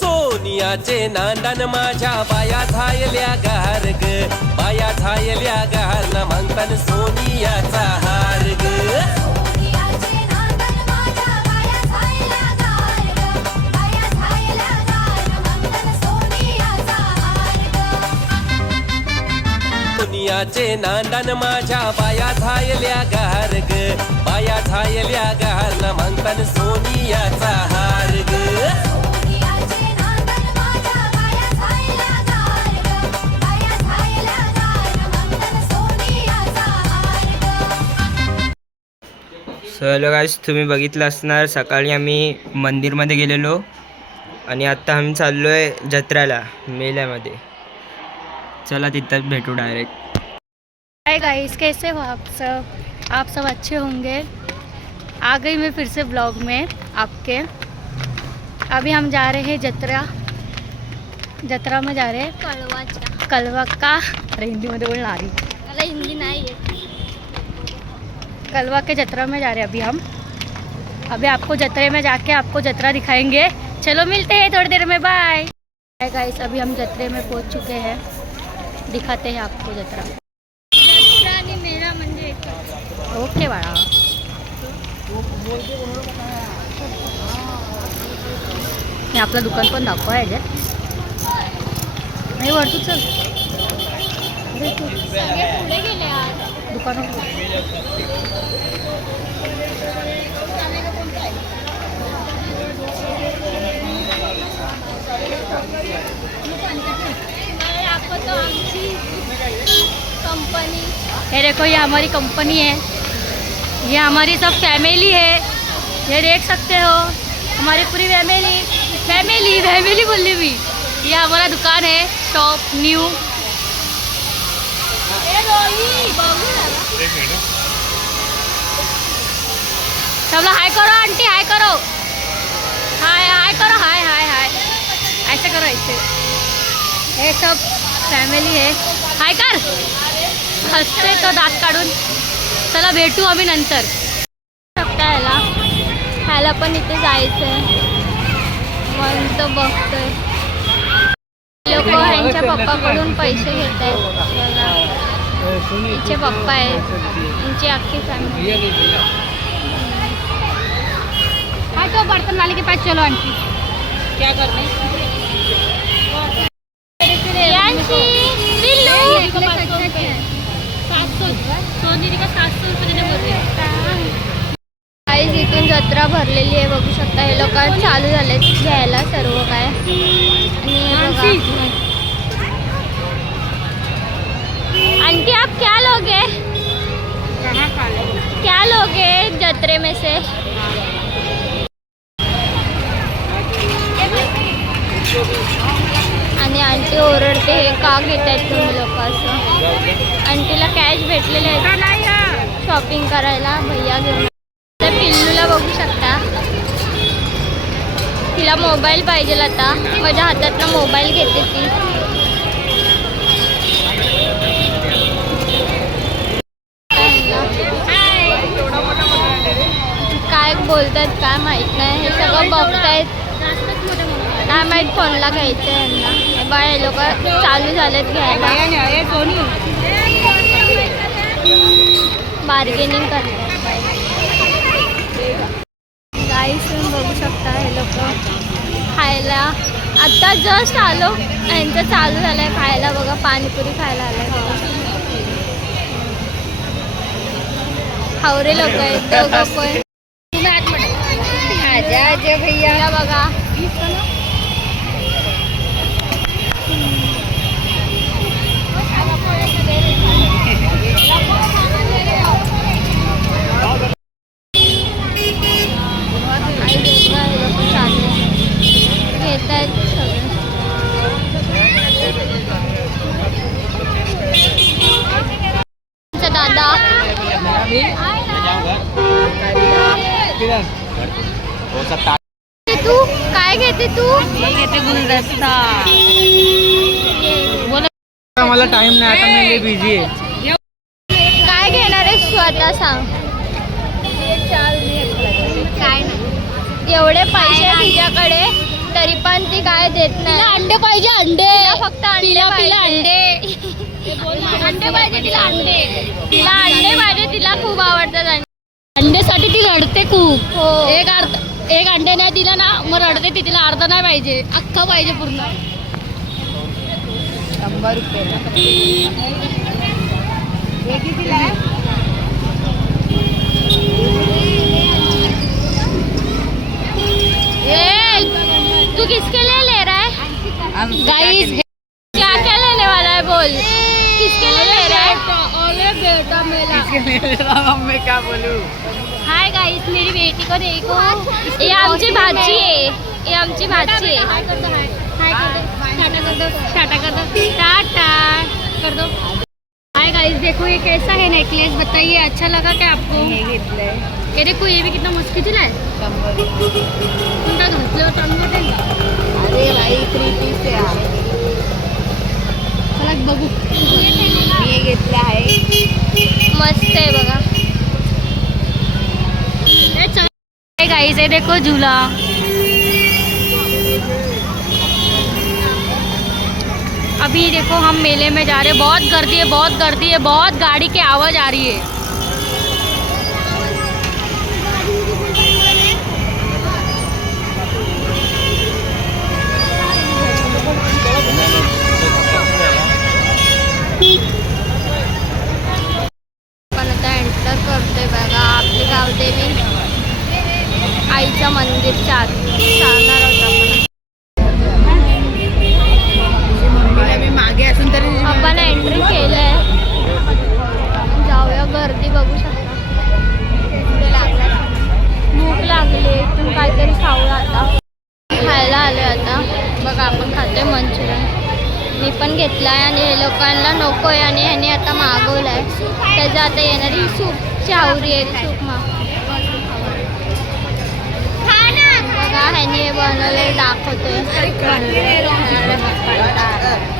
सोनियाचे नांदन माझ्या बाया झायल्या गार ग, बाया झायल्या गार नामांकन सोनियाचा हार ग. सोनियाचे नांदन माझ्या बाया झायल्या गार ग, बाया झायल्या गार नामांकन सोनियाचा हार ग. सो हॅलो गाईस, तुम्ही बघितलं असणार सकाळी आम्ही मंदिरमध्ये गेलेलो आणि आत्ता आम्ही चाललो आहे जत्रेला मेल्यामध्ये. चला तिथं भेटू डायरेक्ट. हाय गाइस, कैसे हो आप सब? आप सब अच्छे होंगे. आ गई मैं फिर से ब्लॉग में आपके. अभी हम जा रहे हैं जत्रा में जा रहे हैं कलवा का. अरे हिंदी में बोलना आ रही, मला हिंदी नहीं है. कलवा के जत्रा में जा रहे हैं अभी हम. अभी आपको जत्रे में जाके आपको जत्रा दिखाएंगे. चलो मिलते हैं थोड़ी देर में. बाय गाइस, अभी हम जत्रे में पहुंच चुके हैं. दिखाते हैं आपको जत्रा. मेरा म्हणजे ओके बाळा. मी आपलं दुकान पण दाखवायचे नाही वरतू. चल पुढे गेले दुकान. कंपनी, ये देखो, ये हमारी कंपनी है. ये हमारी सब फैमिली है. ये देख सकते हो हमारी पूरी फैमिली बोली भी. ये हमारा दुकान है, शॉप न्यू. सब लोग हाय करो. आंटी हाय करो. हाय करो. हाय ऐसे करो, ऐसे. ये सब फॅमिली आहे. हाय कर. हसते तो दात काढून. चला भेटू आम्ही नंतर. ह्याला पण इथे जायचं आहे. मस्त बघतोय लोक ह्यांच्या पप्पाकडून पैसे घेत आहेत. हिचे पप्पा आहेत, इनकी अख्खी फॅमिली. हाय तो बर्तन वाले के पास चलो. आंटी क्या करने? इथून जत्रा भरलेली आहे, बघू शकता. हे लोक चालू झाले घ्यायला सर्व काय. आंटी आप क्या लोगे? क्या लोगे जत्रे में से? आणि आंटी ओरडते, हे का घेत आहेत तुम्ही लोक असं. आंटीला कॅश भेटलेले आहेत शॉपिंग करायला. भैया घेऊन. त्या पिल्लूला बघू शकता, तिला मोबाईल पाहिजे. आता माझ्या हातातनं मोबाईल घेते ती. काय बोलतात काय माहित नाही. हे सगळं बघतायत काय माहीत फोनला घ्यायचं आहे यांना. बाय लोक चालू झालेत घ्यायला. बार्गेनिंग करतात. गाईस बघू शकता, हे लोक खायला आत्ता जस्ट आलो. यांचं चालू झालं आहे खायला. बघा पाणीपुरी खायला आलं. हावरे लोक आहेत दोघं पण. भैया बघा. घेत आहेत सगळं. दादा तू काय घेते? तू घेते गुलदस्ता. मला टाइम नाही, आता मी बिझी आहे. काय घेणार आहे स्वतः सांग. काय नाही, एवढे पैसे तुझ्याकडे तरी पण ती काय देत नाही. अंडे पाहिजे, अंडे. फक्त अंडे पाहिजे. अंडे पाहिजे तिला, अंडे. तिला अंडे पाहिजे, तिला खूप आवडतात अंडे. अंड्यासाठी ती रडते खूप. हो. एक अंडे नाही दिला ना मग रडते ती. तिला अर्धा नाही पाहिजे, अख्खा पाहिजे पूर्ण. 100 रुपये. हे कितीला आहे? तू किसके लिए ले रहा है? गाइस क्या क्या लेने वाला है बोल. किसके लिए ले रहा है? अरे बेटा मेरा. मैं क्या बोलूं? हाय गाइस, मेरी बेटी को देखो. ये आमची भाची आहे. ये आमची भाची आहे. टाटा कर दो. टाटा कर दो. हाय गाइस, देखो ये कैसा है नेकलेस, बताइए अच्छा लगा क्या आपको? हे घेतलंय ये देखो, ये भी कितना मस्त कितीला आहे. 100 रुपये. कोणता घातल्यावर चांगलं वाटेल का? अरे भाई 3 पीस आहे. चला बघू. मी हे घेतलं आहे. मस्त आहे बघा. गाइस ये देखो झूला. अभी देखो हम मेले में जा रहे हैं. बहुत गर्दी है, बहुत गर्दी है, बहुत गाड़ी की आवाज़ आ रही है. पण आता एंटर करते बघा. आपली गावदेवी आईच्या मंदिरच्या आत चालणार आहोत आपण. मम्मीला मी मागे असून तरी आपण एंट्री केलंय. जाऊया. गर्दी बघू शकता. पुढे लागला. भूक लागली. इथून काहीतरी खाऊया आता. खायला आलोय आता. बघा आपण खातोय मंचुरियन. मी पण घेतलाय आणि हे लोकांना नको आहे आणि ह्याने आता मागवलाय. त्याच्या आता येणारी सूपची आवरी आहे. सूप बघा ह्याने हे बनवलंय, दाखवतोय.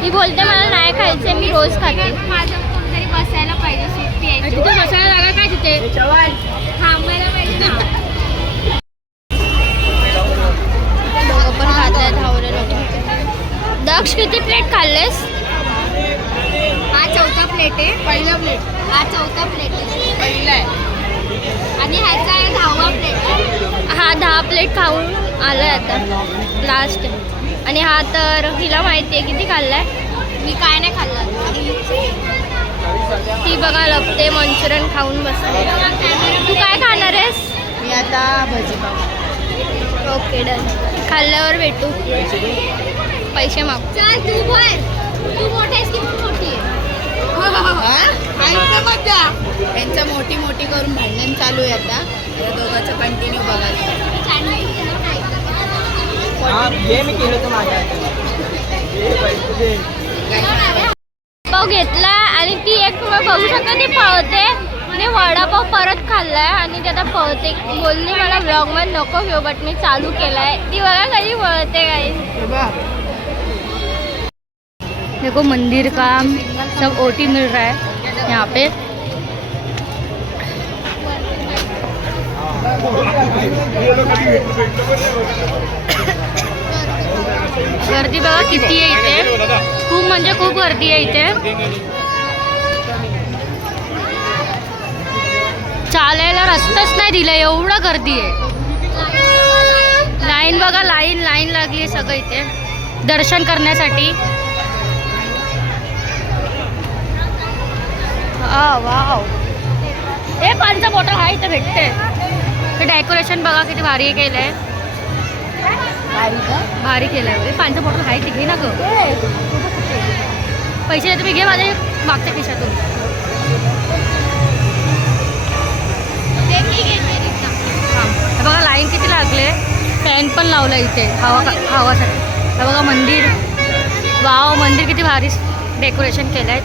मी बोलते मला नाही खायचंय, मी रोज खाते. माझं कोणतरी बसायला पाहिजे. सूप प्यायची. तिथे बसायला जागा काय तिथे? थांबायला पाहिजे ना. लोक पण खात आहेत. हावरे लोक. दक्ष किती प्लेट खाल्लेस? हा 4था प्लेट आहे. पहिला प्लेट. हा 4था प्लेट आहे. पहिला आहे. आणि ह्याचा 10वा प्लेट आहे. हा 10 प्लेट खाऊन आलाय आता लास्ट. आणि हा तर हिला माहिती आहे किती खाल्लाय. मी काय नाही खाल्लं. ती बघा लपते मंचुरियन खाऊन बसते. तू काय खाणार आहेस? मी आता भजी पाव. Okay done. खाल्ल्यावर भेटू. पैसे माग. चल तू भर. तू मोठी आहेस की मोठी आहे? त्यांचं मोठी मोठी करून भांडण चालू आहे आता. या दोघांचं कंटिन्यू बघायचं. पाव घेतला आणि ती एक बघू शकता ती पळते. आणि वडापाव परत खाल्लाय आणि ती आता पळते. बोलली मला ब्लॉग मध्ये नको घेऊ बट मी चालू केलाय. ती बघा कधी पळते काही. देखो मंदिर का सब ओटी मिल रहा है यहाँ पे. गर्दी बघा किती आहे इथे. खूप म्हणजे खूप गर्दी आहे इथे. चालायला रस्ताच नाही दिला, एवढं गर्दी आहे. लाईन बघा, लाईन लाईन लागली आहे सगळं इथे दर्शन करण्यासाठी. वाव. हे पाण्याचा बॉटल आहे इथे भेटते. हे डेकोरेशन बघा किती भारी केलंय. भारी केलंय. पाण्याचा बॉटल आहे ते घे ना ग. पैसे तुम्ही घे माझे मागच्या खिशातून. बघा लाईन किती लागले. फॅन पण लावला इथे हवासाठी. हे बघा मंदिर. वाव, मंदिर किती भारी डेकोरेशन केलंय.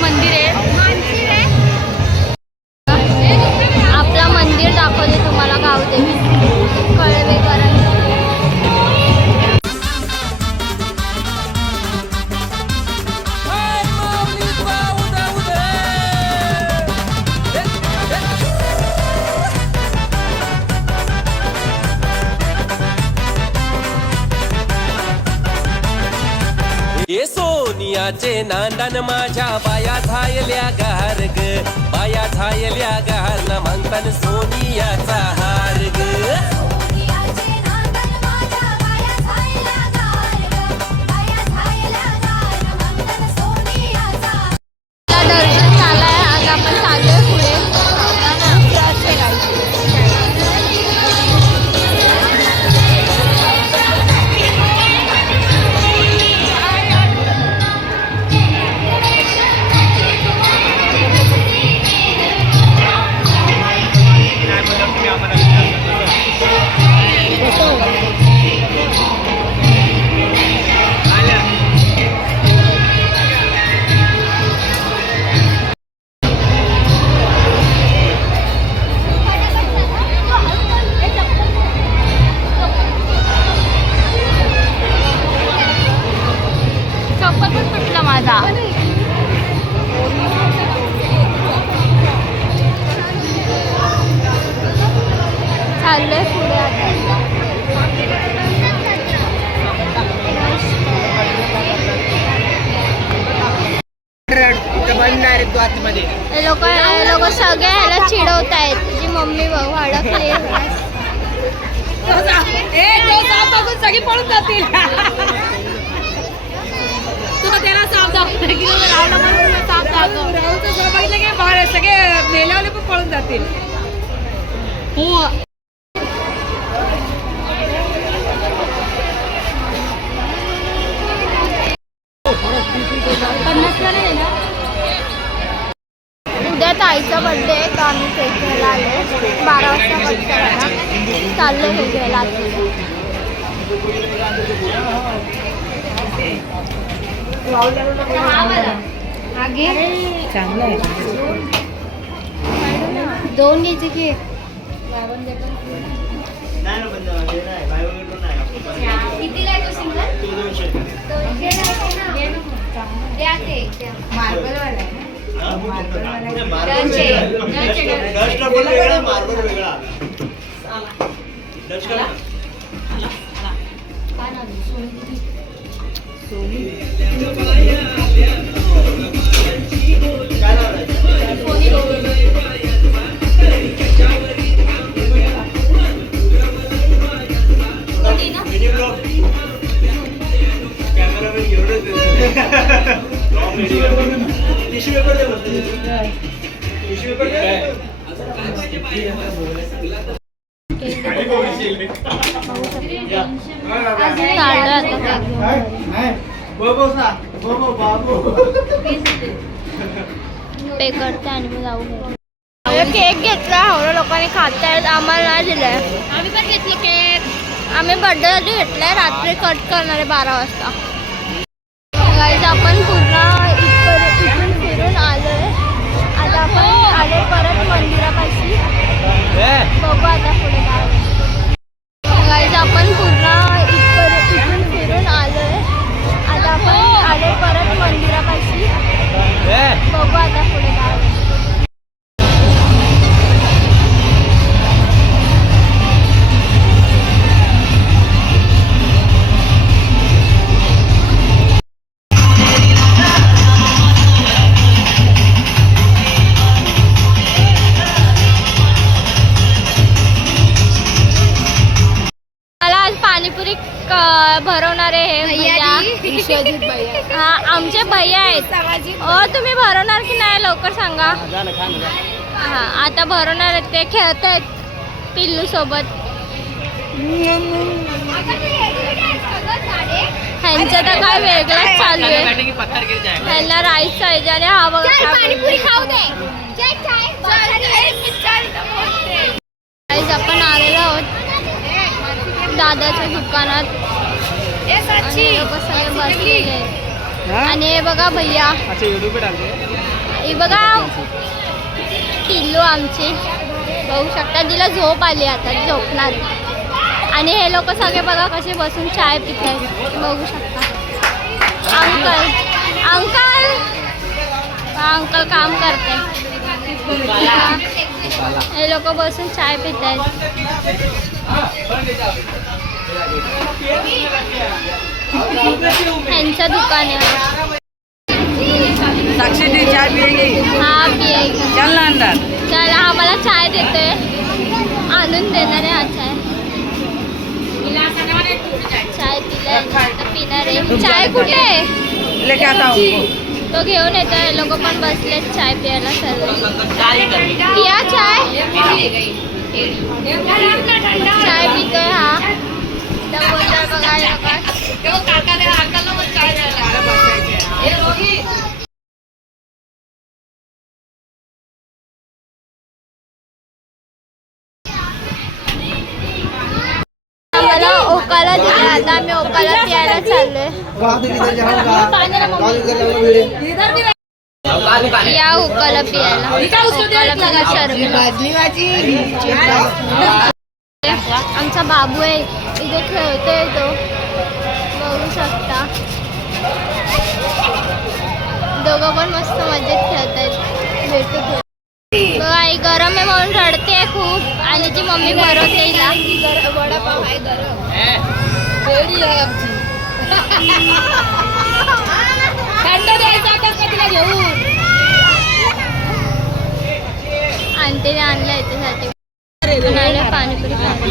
मंदिर आहे. फुलांचे नांदन माझ्या बाया झायल्या गार ग बाया झायल्या गार नामांकन सोनियाचा हार ग दर्शन झालंय. आता आपण चाललोय पुढे. चप्पल पण तुटला माझा. चाललोय पुढे आता. हे लोक सगळे ह्याला चिडवत आहेत. तुझी मम्मी बघ अडकली. सगळी पळून जातील. त्याला साप दाखवतो बघितलं की बाहेर सगळे मेल्यावले पण पळून जातील. हो उद्या ताईचा बर्थडे आहे तर आम्ही केक घ्यायला आलो. 12 वाजता कट करायला चाललो हे घ्यायला. चांगलं आहे. 2 घ्यायचे की कितीला आहे तो सिंगल? 200. मार्बलवाला आहे पे करते आणि मग जाऊ. केक घेतला. एवढ्या लोकांनी खात आहेत. आम्हाला नाही दिलंय. आम्ही पण घेतले केक. आम्ही बर्थडे साठी घेतलाय. रात्री कट करणार आहे 12 वाजता. गाईज आपण पूर्ण इथून फिरून आलोय. आता आपण आलोय परत मंदिरापाशी. बघू आता पुढे काय. गाईज आपण पूर्ण इथून फिरून आलोय. आता आपण आलोय परत मंदिरापाशी. बघू आता पुढे काय. पाणीपुरी भरवणारे हे भैया. हा आमचे भैया आहेत. तुम्ही भरवणार की नाही लवकर सांगा. हा आता भरवणार आहेत. ते खेळत आहेत पिल्लू सोबत. ह्यांचं तर काय वेगळंच चालू आहे. ह्यांना राईस पाहिजे आणि हा बघा पाणीपुरी खाऊ दे. आपण आलेलो आहोत दादाच्या दुकानात. सगळे बसलेले आणि हे बघा भैया. हे बघा पिल्लू आमची बघू शकता. तिला झोप आली आता झोपणार. आणि हे लोक सगळे बघा कसे बसून चाय पित आहेत बघू शकता. अंकल अंकल अंकल काम करते. हे लोक बसून चाय पित आहेत. यांचं दुकान आहे. साक्षी दी चाय पिएगी? हाँ पिएगी. चल ना अंदर. चला आम्हाला चाय देते. आणून देणार आहे हा चाय. चाय पिलाय तर पिणार आहे. चाय कुठे आहे? लेके आता हूँ. तो घेऊन येतोय. लोक पण बसलेत चाय प्यायला सर्व. पिया चाय. चाय पितोय हा. तर बोलतोय बघायला का. मला ओकाला दिले. आता आम्ही ओकाला प्यायला चाललोय. या ओकाला प्यायला. ओकाला पिला आमचा बाबू आहे इथे खेळतोय तो बघू शकता. दोघं पण मस्त मजेत खेळतायत. भेटू आई गरम आहे म्हणून रडते खूप आणि ती मम्मी भरवते हिला. वडापाव आहे गरम. थंड द्यायचा तिला घेऊन. आणते आणलं याच्यासाठी. पाणीपुरी खायला.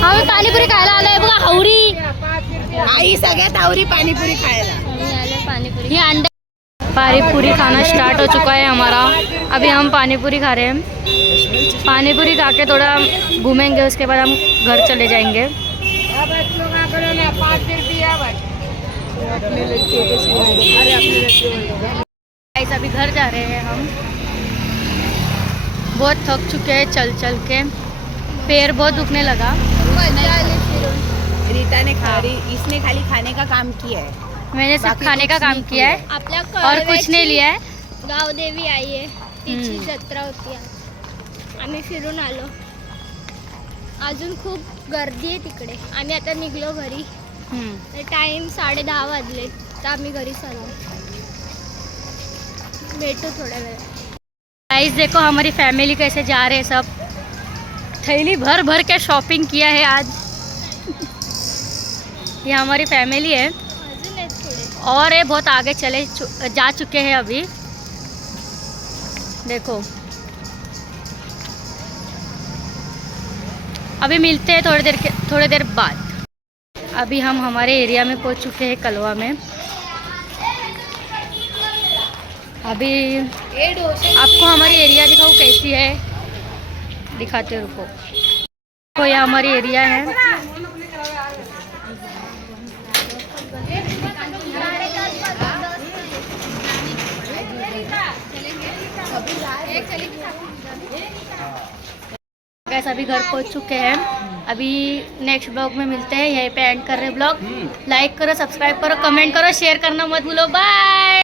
हा मी पाणीपुरी खायला आलोय बघा. हावरी आई सगळ्यात आवरी पाणीपुरी खायला. पानीपुरी अंडा. पानीपुरी खाना स्टार्ट हो चुका है हमारा. अभी हम पानीपुरी खा रहे हैं. पानीपुरी खा के थोड़ा घूमेंगे, उसके बाद हम घर चले जाएंगे. गाइस अभी घर जा रहे हैं हम. बहुत थक चुके हैं चल चल के. पैर बहुत दुखने लगा. मजा आली फिरून. रीता ने इसने खाली खाने का काम किया है. मैंने सिर्फ खाने का काम किया है आपल्या और कुछ नहीं लिया है. गावदेवी आई आहे. तिची जत्रा होती आज. आम्ही फिरून आलो. अजून खूप गर्दी आहे तिकडे. आम्ही आता निघलो घरी. टाइम 10:30 वाजले तर आम्ही घरी चाललो. भेटू थोड्या वेळ. गाइस देखो हमारी फैमिली कैसे जा रहे हैं सब. थैली भर भर के शॉपिंग किया है आज. ये हमारी फैमिली है अजून आहेत थोडे. और ये बहुत आगे जा चुके हैं अभी. देखो अभी मिलते हैं थोड़ी देर बाद. अभी हम हमारे एरिया में पहुंच चुके हैं कलवा में. अभी आपको हमारी एरिया दिखाऊँ कैसी है. दिखाते रुको. तो ये हमारी एरिया है. गैस अभी घर पहुंच चुके हैं. अभी नेक्स्ट ब्लॉग में मिलते हैं. यहीं पे एंड कर रहे हैं ब्लॉग. लाइक करो, सब्सक्राइब करो, कमेंट करो, शेयर करना मत भूलो. बाय.